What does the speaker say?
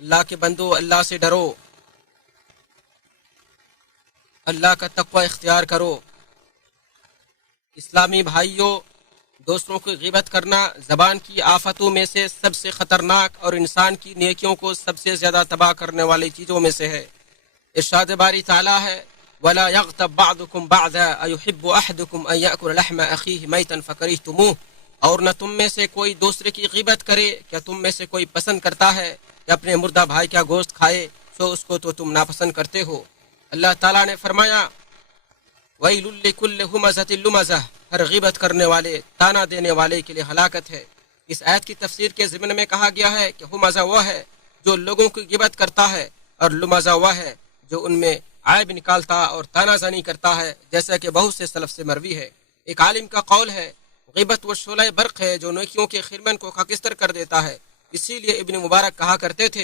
اللہ کے بندو اللہ سے ڈرو، اللہ کا تقوی اختیار کرو۔ اسلامی بھائیوں، دوسروں کی غیبت کرنا زبان کی آفتوں میں سے سب سے خطرناک اور انسان کی نیکیوں کو سب سے زیادہ تباہ کرنے والی چیزوں میں سے ہے۔ ارشاد باری تعالیٰ ہے وَلَا يَغْتَبْ بَعْضُكُمْ بَعْضًا أَيُحِبُّ أَحَدُكُمْ أَن يَأْكُلَ لَحْمَ أَخِيهِ مَيْتًا فَكَرِهْتُمُوهُ، اور نہ تم میں سے کوئی دوسرے کی غیبت کرے، کیا تم میں سے کوئی پسند کرتا ہے کہ اپنے مردہ بھائی کا گوشت کھائے، سو اس کو تو تم ناپسند کرتے ہو۔ اللہ تعالیٰ نے فرمایا وَيْلٌ لِّكُلِّ هُمَزَةٍ لُمَزَةٍ، ہر غیبت کرنے والے، تانا دینے والے کے لیے ہلاکت ہے۔ اس آیت کی تفسیر کے ضمن میں کہا گیا ہے کہ ہمزہ وہ ہے جو لوگوں کی غیبت کرتا ہے، اور لمزہ وہ ہے جو ان میں عیب نکالتا اور تانا زنی کرتا ہے، جیسا کہ بہت سے سلف سے مروی ہے۔ ایک عالم کا قول ہے غیبت وہ شعلہ برق ہے جو نیکیوں کے خرمن کو خاکستر کر دیتا ہے، اسی لیے ابن مبارک کہا کرتے تھے